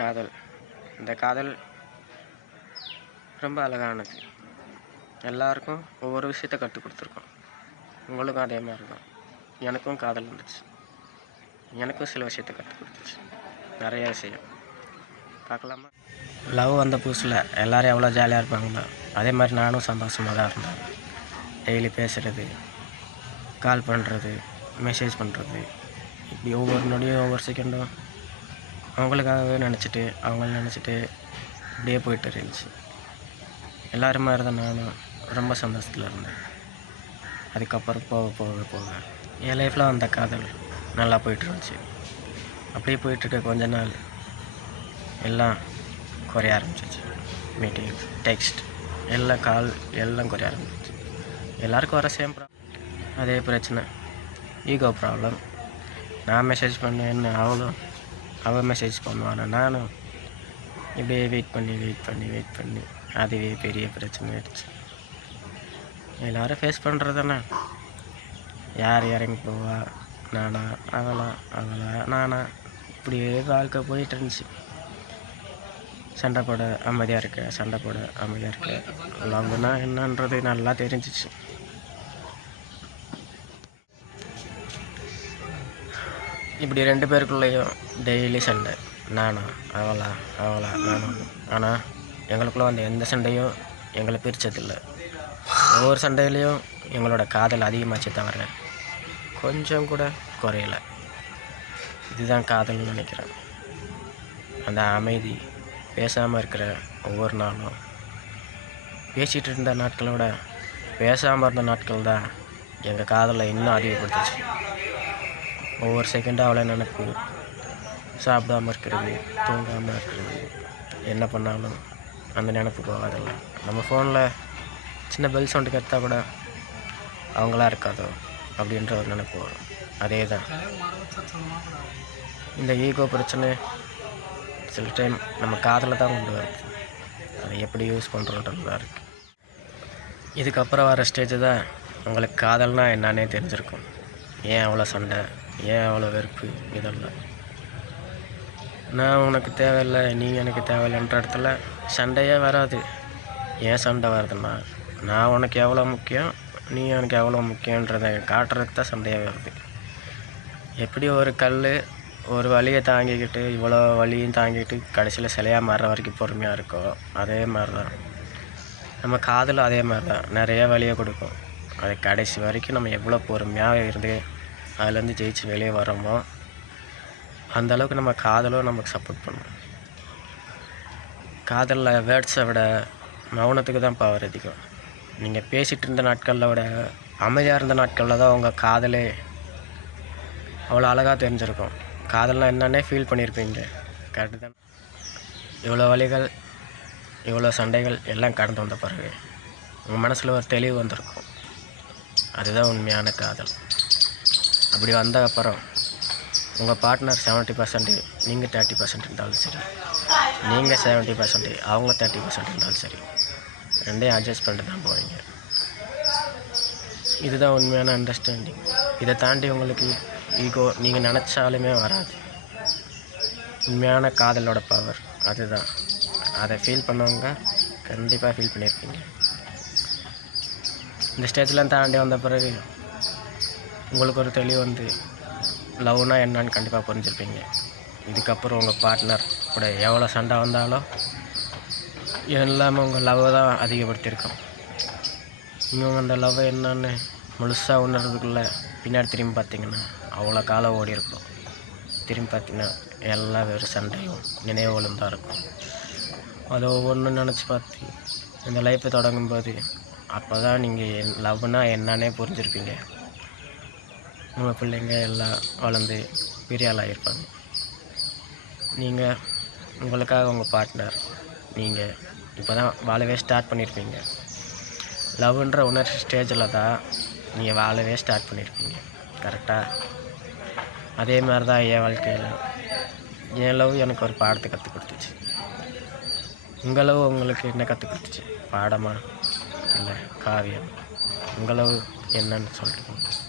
காதல். இந்த காதல் ரொம்ப அழகானது. எல்லாருக்கும் ஒவ்வொரு விஷயத்த கற்றுக் கொடுத்துருக்கோம். உங்களுக்கும் அதே மாதிரி தான். எனக்கும் காதல் இருந்துச்சு. எனக்கும் சில விஷயத்த கற்றுக் கொடுத்துச்சு. நிறைய விஷயம் பார்க்கலாமா? லவ் வந்த புதுசில் எல்லோரும் எவ்வளோ ஜாலியாக இருப்பாங்களோ அதே மாதிரி நானும் சந்தோஷமாக தான் இருந்தேன். டெய்லி பேசுகிறது, கால் பண்ணுறது, மெசேஜ் பண்ணுறது, இப்படி ஒவ்வொரு நொடியும் ஒவ்வொரு செகண்டும் அவங்களுக்காகவே நினச்சிட்டு இப்படியே போயிட்டு இருந்துச்சு. எல்லோரும் மாதிரி தான் நானும் ரொம்ப சந்தோஷத்தில் இருந்தேன். அதுக்கப்புறம் போக என் லைஃப்பில் வந்த காதல் நல்லா போயிட்டுருந்துச்சு. அப்படியே போயிட்டுருக்க கொஞ்ச நாள் எல்லாம் குறைய ஆரம்பிச்சிச்சு. மீட்டிங், டெக்ஸ்ட், எல்லாம் கால் எல்லாம் குறைய ஆரம்பிச்சிச்சு. எல்லாருக்கும் வர சேம் அதே பிரச்சனை, ஈகோ ப்ராப்ளம். நான் மெசேஜ் பண்ணுவேன், அவள் மெசேஜ் பண்ணுவானா, நானும் இப்படியே வெயிட் பண்ணி அதுவே பெரிய பிரச்சனை ஆயிடுச்சு. எல்லோரும் ஃபேஸ் பண்ணுறதுன்னா யார் இறங்கி போவா, நானா அவளா நானா, இப்படியே வாழ்க்கை போயிட்டு இருந்துச்சு. சண்டை போட அமைதியாக இருக்க லவ்னா என்னன்றது நல்லா தெரிஞ்சிச்சு. இப்படி 2 பேருக்குள்ளேயும் டெய்லி சண்டை, நானா அவளா நானா. ஆனால் எங்களுக்குள்ளே வந்த எந்த சண்டையும் எங்களை பிரித்ததில்லை. ஒவ்வொரு சண்டையிலையும் எங்களோட காதல் அதிகமாச்சு தவிர கொஞ்சம் கூட குறையலை. இதுதான் காதல்னு நினைக்கிறேன். அந்த அமைதி, பேசாமல் இருக்கிற ஒவ்வொரு நாளும், பேசிகிட்டு இருந்த நாட்களோட பேசாமல் இருந்த நாட்கள் தான் எங்கள் காதலை இன்னும் அதிகப்படுத்துச்சு. ஒவ்வொரு செகண்டும் அவளை நினைப்பு, சாப்பிடாமல் இருக்கிறது, தூங்காமல் இருக்கிறது, என்ன பண்ணாலும் அந்த நினைப்பு போகாதில்ல. நம்ம ஃபோனில் சின்ன பெல் சவுண்டு கேட்டா கூட அவங்களா இருக்காதோ அப்படின்ற ஒரு நினைப்பு வரும். அதே தான் இந்த ஈகோ பிரச்சனை சில டைம் நம்ம காதலை தான் கொண்டு வருது. அதை எப்படி யூஸ் பண்ணுறோன்றது தான் இருக்குது. இதுக்கப்புறம் வர ஸ்டேஜ் தான் உங்களுக்கு காதல்னா என்னன்னே தெரிஞ்சிருக்கும். ஏன் அவ்வளோ சண்டை, ஏன் அவ்வளோ வெறுப்பு, இதெல்லாம். நான் உனக்கு தேவையில்லை, நீ எனக்கு தேவையில்லைன்ற இடத்துல சண்டையே வராது. ஏன் சண்டை வருதுன்னா, நான் உனக்கு எவ்வளோ முக்கியம், நீ எனக்கு எவ்வளோ முக்கியன்றதை காட்டுறதுக்கு தான் சண்டையே வருது. எப்படி ஒரு கல் ஒரு வலியை தாங்கிக்கிட்டு, இவ்வளோ வலியும் தாங்கிக்கிட்டு கடைசியில் சிலையாக மாறுற வரைக்கும் பொறுமையாக இருக்கோ, அதே மாதிரி தான் நம்ம காதலும் அதே மாதிரி தான். நிறைய வலியை கொடுக்கும். அது கடைசி வரைக்கும் நம்ம எவ்வளோ பொறுமையாக இருந்து அதுலேருந்து ஜெயிச்சு வெளியே வரோமோ அந்தளவுக்கு நம்ம காதலும் நமக்கு சப்போர்ட் பண்ணும். காதலில் வேர்ட்ஸை விட மௌனத்துக்கு தான் பவர் அதிகம். நீங்கள் பேசிகிட்டு இருந்த நாட்களில் விட அமைதியாக இருந்த நாட்களில் தான் உங்கள் காதலே அவ்வளோ அழகாக தெரிஞ்சிருக்கும். காதல்னால் என்னன்னே ஃபீல் பண்ணியிருப்பீங்க. கரெக்டு தான். இவ்வளோ வலிகள், இவ்வளோ சண்டைகள் எல்லாம் கடந்து வந்த பிறகு உங்கள் மனசில் ஒரு தெளிவு வந்திருக்கும். அதுதான் உண்மையான காதல். அப்படி வந்த அப்புறம் உங்கள் பார்ட்னர் 70%, நீங்கள் 30% இருந்தாலும் சரி, நீங்கள் 70%, அவங்க 30% இருந்தாலும் சரி, ரெண்டையும் அட்ஜஸ்ட் பண்ணிட்டு தான் போவீங்க. இதுதான் உண்மையான அண்டர்ஸ்டாண்டிங். இதை தாண்டி உங்களுக்கு ஈகோ நீங்கள் நினச்சாலுமே வராது. உண்மையான காதலோட பவர் அதுதான். அதை ஃபீல் பண்ணவங்க கண்டிப்பாக ஃபீல் பண்ணியிருப்பீங்க. இந்த ஸ்டேஜ்லாம் தாண்டி வந்த பிறகு உங்களுக்கு ஒரு தெளிவு வந்து லவ்னா என்னன்னு கண்டிப்பாக புரிஞ்சுருப்பீங்க. இதுக்கப்புறம் உங்கள் பார்ட்னர் கூட எவ்வளோ சண்டை வந்தாலும் எல்லாமே உங்கள் லவ்வை தான் அதிகப்படுத்தியிருக்கோம். இன்னும் அந்த லவ்வை என்னன்னு முழுசாக உணர்றதுக்குள்ளே பின்னாடி திரும்பி பார்த்தீங்கன்னா அவ்வளோ காலம் ஓடி இருக்கும். திரும்பி பார்த்தீங்கன்னா எல்லா வெறும் சண்டையும் நினைவுகளும் தான் இருக்கும். அதை ஒவ்வொன்றும் நினச்சி பார்த்து இந்த லைஃப்பை தொடங்கும்போது அப்போ தான் நீங்கள் லவ்னா என்னன்னே புரிஞ்சுருப்பீங்க. உங்கள் பிள்ளைங்க எல்லாம் வளர்ந்து பெரிய ஆளாக இருப்பாங்க. நீங்கள் உங்களுக்காக உங்கள் பார்ட்னர் நீங்கள் இப்போ தான் வாழவே ஸ்டார்ட் பண்ணியிருப்பீங்க. லவ்ன்ற உணர்ச்சி ஸ்டேஜில் தான் நீங்கள் வாழவே ஸ்டார்ட் பண்ணியிருப்பீங்க. கரெக்டாக அதே மாதிரி தான் என் வாழ்க்கையில் என் லவ் எனக்கு ஒரு பாடத்தை கற்றுக் கொடுத்துச்சு. உங்கள் லவ் உங்களுக்கு என்ன கற்றுக் கொடுத்துச்சு? பாடமா இல்லை காவியம்? உங்கள் லவ் என்னன்னு சொல்லிட்டு